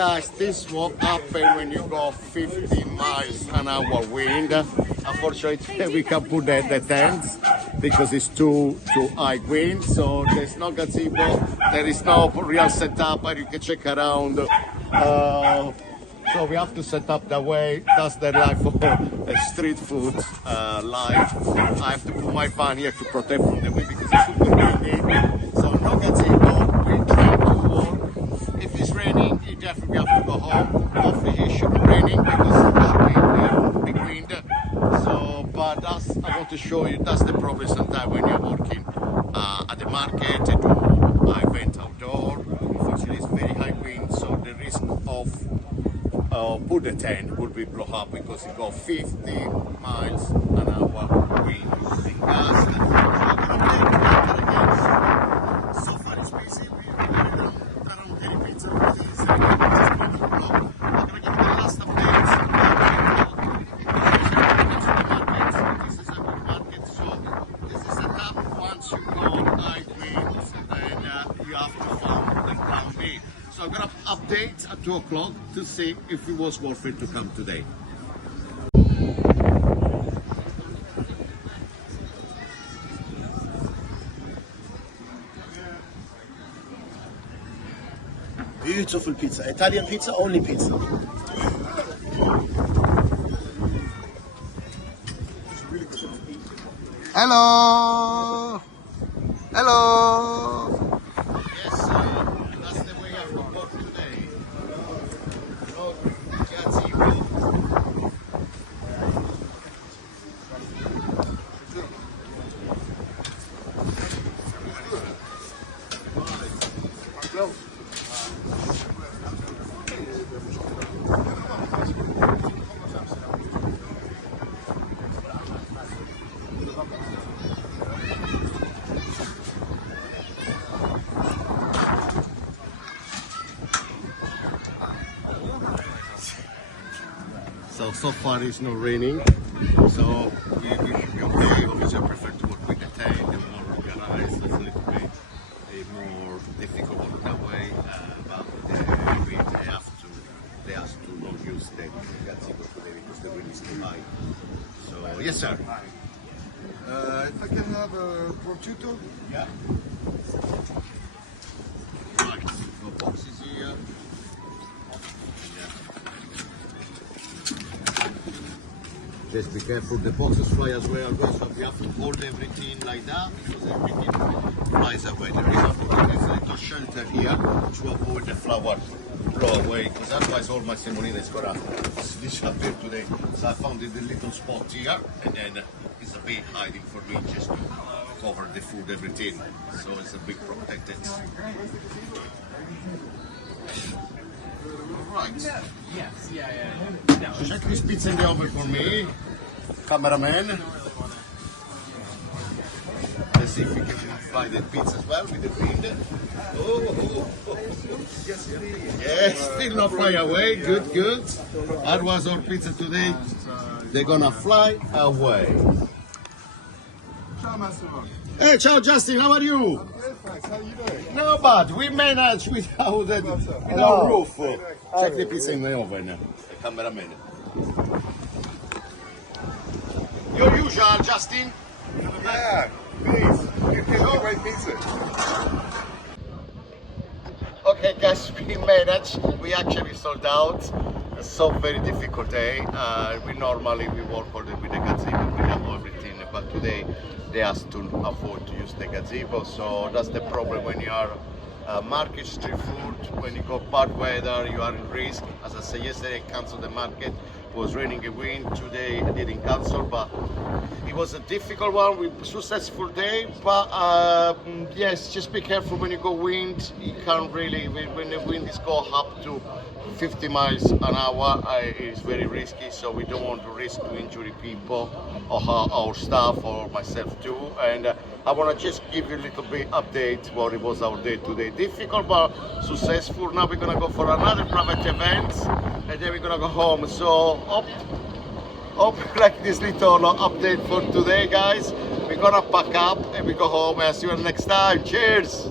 Guys, this will happen when you go 50 miles an hour wind. Unfortunately, we can't put the tents because it's too high wind. So there's no gazebo, there is no real setup, and you can check around. So we have to set up the way. That's the life of street food life. I have to put my van here to protect from the wind because it's super windy. So no gazebo. We try to walk. If it's raining, you definitely have to go home. Hopefully it should be raining because it should be big wind. So, but I want to show you, that's the problem sometimes when you're working at the market to do event outdoor. Unfortunately, it's very high wind, so the risk of put the tent would be blown up because it goes 50 miles an hour wind. So far it's busy. So I'm gonna update at 2 o'clock to see if it was worth it to come today. Beautiful pizza, Italian pizza, only pizza. Hello! Hello! Yes, that's the way I will work today. No gazebo. So far it's not raining, so we should be okay. Obviously I prefer to work with the tent, the more organized, it's a little bit more difficult that way, but they have to not use the gazebo today because the wind is too high. So yes sir. If I can have a prosciutto? Yeah. Right, no boxes here. Just be careful, the boxes fly as well, so we have to hold everything like that because everything flies away. The reason for doing is a little shelter here to avoid the flower blow away, because otherwise all my semolina is gonna disappear today. So I found it a little spot here, and then it's a bit hiding for me just to cover the food, everything. So it's a bit protected. Right. Yes, yeah. No. So check this pizza in the oven for me, cameraman. Let's see if we can fry the pizza as well with the wind. Oh. Yes, still not fly away. Good. That was our pizza today. They're gonna fly away. Ciao Massimo. Hey, ciao Justin, how are you? Good, thanks. How you doing? No bad, we managed without roof. Check the pizza in the oven, the cameraman. Your usual, Justin? Yeah, please. You give me great pizza. Okay guys, we managed. We actually sold out. So very difficult day. We normally work all with the gazebo, we have everything, but today they asked to afford to use the gazebo. So that's the problem when you are market street food. When you go bad weather, you are in risk. As I said yesterday, I canceled the market. It was raining and wind. Today I didn't cancel, but it was a difficult one with successful day. But yes, just be careful when you go wind. You can't really, when the wind is go up to 50 miles an hour, it's very risky. So we don't want to risk to injure people or our staff or myself too. And I want to just give you a little bit update what it was our day today. Difficult but successful. Now we're gonna go for another private event, and then we're gonna go home. So hope you like this little update for today, guys. We're gonna pack up and we go home. I'll see you next time. Cheers.